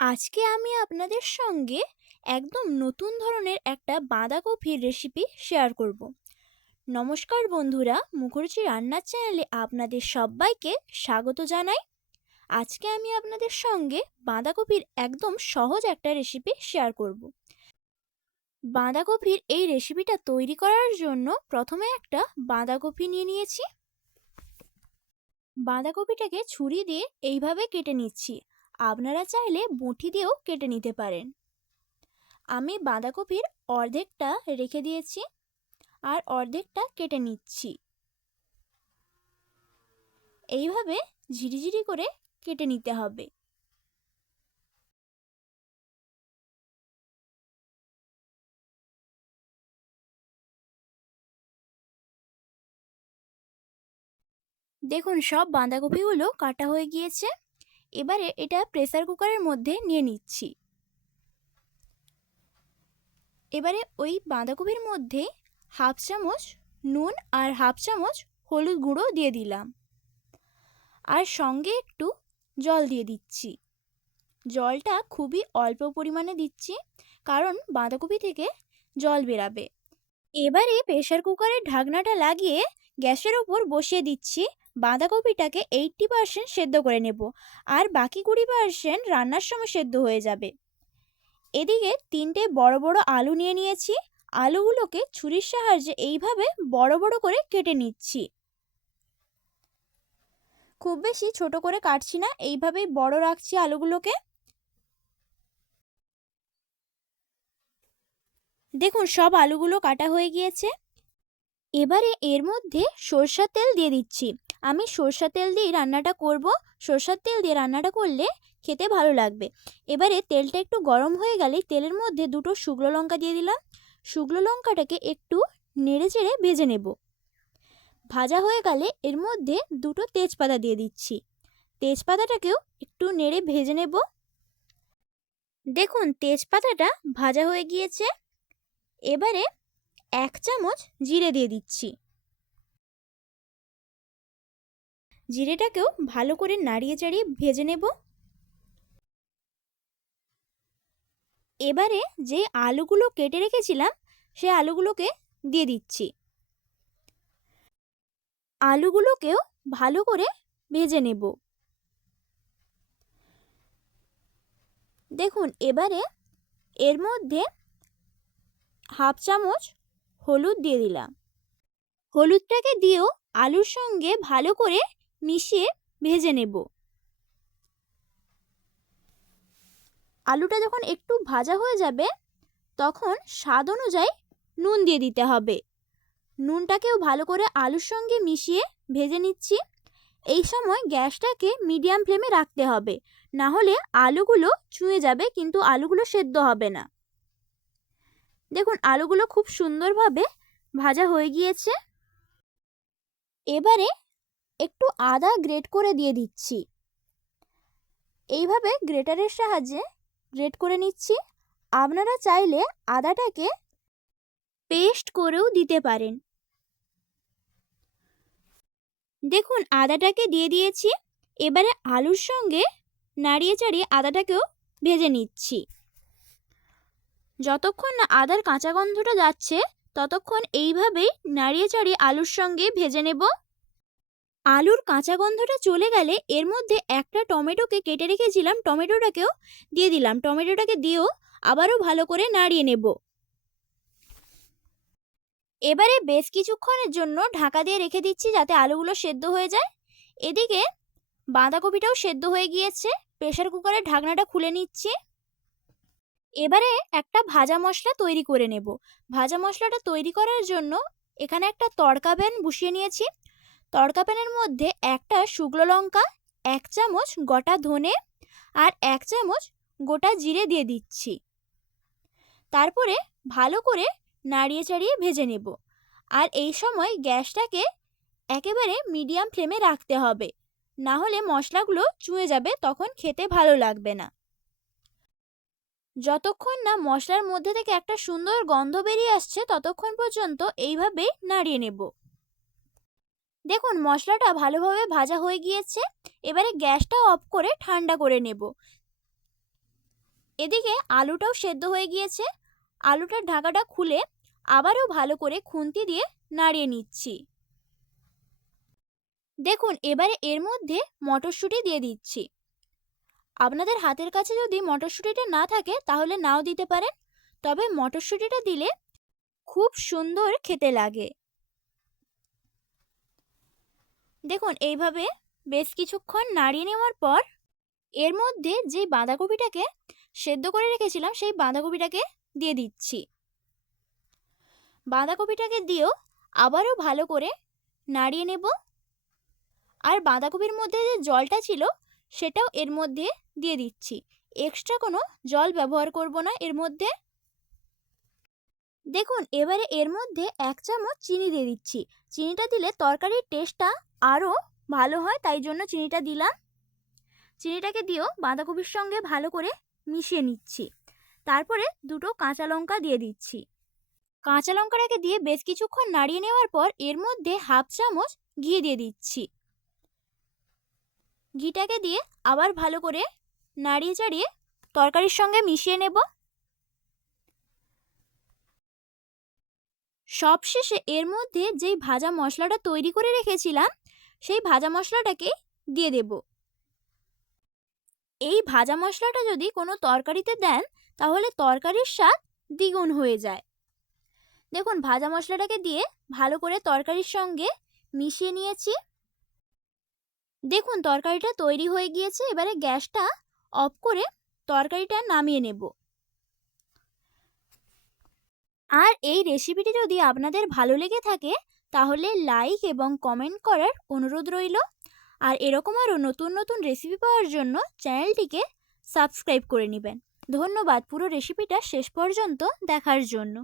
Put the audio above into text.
আজকে আমি আপনাদের সঙ্গে একদম নতুন ধরনের একটা বাঁধাকপির রেসিপি শেয়ার করব। নমস্কার বন্ধুরা মুখর্জি রান্নার চ্যানেলে আপনাদের সবাইকে স্বাগত জানাই আজকে আমি আপনাদের সঙ্গে বাঁধাকপির একদম সহজ একটা রেসিপি শেয়ার করব। বাঁধাকপির এই রেসিপিটা তৈরি করার জন্য প্রথমে একটা বাঁধাকপি নিয়ে নিয়েছি বাঁধাকপিটাকে ছুরি দিয়ে এইভাবে কেটে নিচ্ছি আপনারা চাইলে বঁটি দিয়েও কেটে নিতে পারেন। আমি বাঁধাকপির অর্ধেকটা রেখে দিয়েছি আর অর্ধেকটা কেটে নিচ্ছি। এইভাবে ঝিরিঝিরি করে কেটে নিতে হবে। দেখুন, সব বাঁধাকপিগুলো কাটা হয়ে গিয়েছে। এবারে এটা প্রেসার কুকারের মধ্যে নিয়ে নিচ্ছি। এবারে ওই বাঁধাকপির মধ্যে হাফ চামচ নুন আর হাফ চামচ হলুদ গুঁড়ো দিয়ে দিলাম। আর সঙ্গে একটু জল দিয়ে দিচ্ছি। জলটা খুবই অল্প পরিমাণে দিচ্ছি, কারণ বাঁধাকপি থেকে জল বেরাবে। এবারে প্রেশার কুকারের ঢাকনাটা লাগিয়ে গ্যাসের ওপর বসিয়ে দিচ্ছি। বাঁধাকপিটাকে এইটটি পারসেন্ট সেদ্ধ করে নেব। আর বাকি কুড়ি পারসেন্ট রান্নার সময় সেদ্ধ হয়ে যাবে। এদিকে তিনটে বড় বড় আলু নিয়ে নিয়েছি। আলুগুলোকে ছুরির সাহায্যে এইভাবে বড় বড় করে কেটে নিচ্ছি। খুব বেশি ছোট করে কাটছি না এইভাবেই বড় রাখছি আলুগুলোকে। দেখুন, সব আলুগুলো কাটা হয়ে গিয়েছে। এবারে এর মধ্যে সরষার তেল দিয়ে দিচ্ছি। আমি সরষার তেল দিয়ে রান্নাটা করব। সরষার তেল দিয়ে রান্নাটা করলে খেতে ভালো লাগবে। এবারে তেলটা একটু গরম হয়ে গেলেই তেলের মধ্যে দুটো শুকনো লঙ্কা দিয়ে দিলাম। শুকনো লঙ্কাটাকে একটু নেড়ে চেড়ে ভেজে নেব। ভাজা হয়ে গেলে এর মধ্যে দুটো তেজপাতা দিয়ে দিচ্ছি। তেজপাতাটাকেও একটু নেড়ে ভেজে নেব। দেখুন, তেজপাতাটা ভাজা হয়ে গিয়েছে। এবারে এক চামচ জিরে দিয়ে দিচ্ছি। জিরেটাকেও ভালো করে নাড়িয়ে চাড়িয়ে ভেজে নেব। এবারে যে আলুগুলো কেটে রেখেছিলাম, সে আলুগুলোকে দিয়ে দিচ্ছি। আলুগুলোকেও ভালো করে ভেজে নেব। দেখুন, এবারে এর মধ্যে হাফ চামচ হলুদ দিয়ে দিলাম। হলুদটাকে দিয়েও আলুর সঙ্গে ভালো করে মিশিয়ে ভেজে নেব। আলুটা যখন একটু ভাজা হয়ে যাবে, তখন স্বাদ অনুযায়ী নুন দিয়ে দিতে হবে। নুনটাকেও ভালো করে আলুর সঙ্গে মিশিয়ে ভেজে নিচ্ছি। এই সময় গ্যাসটাকে মিডিয়াম ফ্লেমে রাখতে হবে। না হলে আলুগুলো ছুঁয়ে যাবে, কিন্তু আলুগুলো সেদ্ধ হবে না। দেখুন, আলুগুলো খুব সুন্দরভাবে ভাজা হয়ে গিয়েছে। এবারে একটু আদা গ্রেট করে দিয়ে দিচ্ছি। এইভাবে গ্রেটারের সাহায্যে গ্রেট করে নিচ্ছি। আপনারা চাইলে আদাটাকে পেস্ট করেও দিতে পারেন। দেখুন, আদাটাকে দিয়ে দিয়েছি। এবারে আলুর সঙ্গে নাড়িয়ে চাড়িয়ে আদাটাকেও ভেজে নিচ্ছি। যতক্ষণ না আদার কাঁচা গন্ধটা যাচ্ছে, ততক্ষণ এইভাবেই নাড়িয়ে চাড়িয়ে আলুর সঙ্গে ভেজে নেব। আলুর কাঁচা গন্ধটা চলে গেলে এর মধ্যে একটা টমেটোকে কেটে রেখেছিলাম, টমেটোটাকেও দিয়ে দিলাম। টমেটোটাকে দিয়েও আবারও ভালো করে নাড়িয়ে নেব। এবারে বেশ কিছুক্ষণের জন্য ঢাকা দিয়ে রেখে দিচ্ছি যাতে আলুগুলো সেদ্ধ হয়ে যায়। এদিকে বাঁধাকপিটাও সেদ্ধ হয়ে গিয়েছে। প্রেশার কুকারের ঢাকনাটা খুলে নিচ্ছি। এবারে একটা ভাজা মশলা তৈরি করে নেব। ভাজা মশলাটা তৈরি করার জন্য এখানে একটা তড়কা প্যান বসিয়ে নিয়েছি। তড়কা প্যানের মধ্যে একটা শুকনো লঙ্কা, এক চামচ গোটা ধনে আর এক চামচ গোটা জিরে দিয়ে দিচ্ছি। তারপরে ভালো করে নাড়িয়ে চাড়িয়ে ভেজে নেব। আর এই সময় গ্যাসটাকে একেবারে মিডিয়াম ফ্লেমে রাখতে হবে। না হলে মশলাগুলো চুঁয়ে যাবে, তখন খেতে ভালো লাগবে না। যতক্ষণ না মশলার মধ্যে থেকে একটা সুন্দর গন্ধ বেরিয়ে আসছে, ততক্ষণ পর্যন্ত এইভাবেই নাড়িয়ে নেব। দেখুন, মশলাটা ভালোভাবে ভাজা হয়ে গিয়েছে। এবারে গ্যাসটা অফ করে ঠান্ডা করে নেব। এদিকে আলুটাও সেদ্ধ হয়ে গিয়েছে। আলুটার ঢাকাটা খুলে আবারও ভালো করে খুন্তি দিয়ে নাড়িয়ে নিচ্ছি। দেখুন, এবারে এর মধ্যে মটরশুঁটি দিয়ে দিচ্ছি। আপনাদের হাতের কাছে যদি মটরশুঁটিটা না থাকে, তাহলে নাও দিতে পারেন। তবে মটরশুঁটিটা দিলে খুব সুন্দর খেতে লাগে। দেখুন, এইভাবে বেশ কিছুক্ষণ নাড়িয়ে নেওয়ার পর এর মধ্যে যে বাঁধাকপিটাকে সেদ্ধ করে রেখেছিলাম, সেই বাঁধাকপিটাকে দিয়ে দিচ্ছি। বাঁধাকপিটাকে দিয়েও আবারও ভালো করে নাড়িয়ে নেব। আর বাঁধাকপির মধ্যে যে জলটা ছিল সেটাও এর মধ্যে দিয়ে দিচ্ছি। এক্সট্রা কোনো জল ব্যবহার করব না এর মধ্যে। দেখুন, এবারে এর মধ্যে এক চামচ চিনি দিয়ে দিচ্ছি। চিনিটা দিলে তরকারির টেস্টটা আরও ভালো হয়, তাই জন্য চিনিটা দিলাম। চিনিটাকে দিয়েও বাঁধাকপির সঙ্গে ভালো করে মিশিয়ে নিচ্ছি। তারপরে দুটো কাঁচা লঙ্কা দিয়ে দিচ্ছি। কাঁচা লঙ্কাটাকে দিয়ে বেশ কিছুক্ষণ নাড়িয়ে নেওয়ার পর এর মধ্যে হাফ চামচ ঘি দিয়ে দিচ্ছি। ঘিটাকে দিয়ে আবার ভালো করে নাড়িয়ে চাড়িয়ে তরকারির সঙ্গে মিশিয়ে নেব। সবশেষে এর মধ্যে যেই ভাজা মশলাটা তৈরি করে রেখেছিলাম, সেই ভাজা মশলাটাকে দিয়ে দেব। এই ভাজা মশলাটা যদি কোনো তরকারিতে দেন, তাহলে তরকারির স্বাদ দ্বিগুণ হয়ে যায়। দেখুন, ভাজা মশলাটাকে দিয়ে ভালো করে তরকারির সঙ্গে মিশিয়ে নিয়েছি। দেখুন, তরকারিটা তৈরি হয়ে গিয়েছে, এবারে গ্যাসটা অফ করে তরকারিটা নামিয়ে নেব। আর এই রেসিপিটি যদি আপনাদের ভালো লেগে থাকে, তাহলে লাইক এবং কমেন্ট করার অনুরোধ রইল। আর এরকম আরও নতুন নতুন রেসিপি পাওয়ার জন্য চ্যানেলটিকে সাবস্ক্রাইব করে নেবেন। ধন্যবাদ, পুরো রেসিপিটা শেষ পর্যন্ত দেখার জন্য।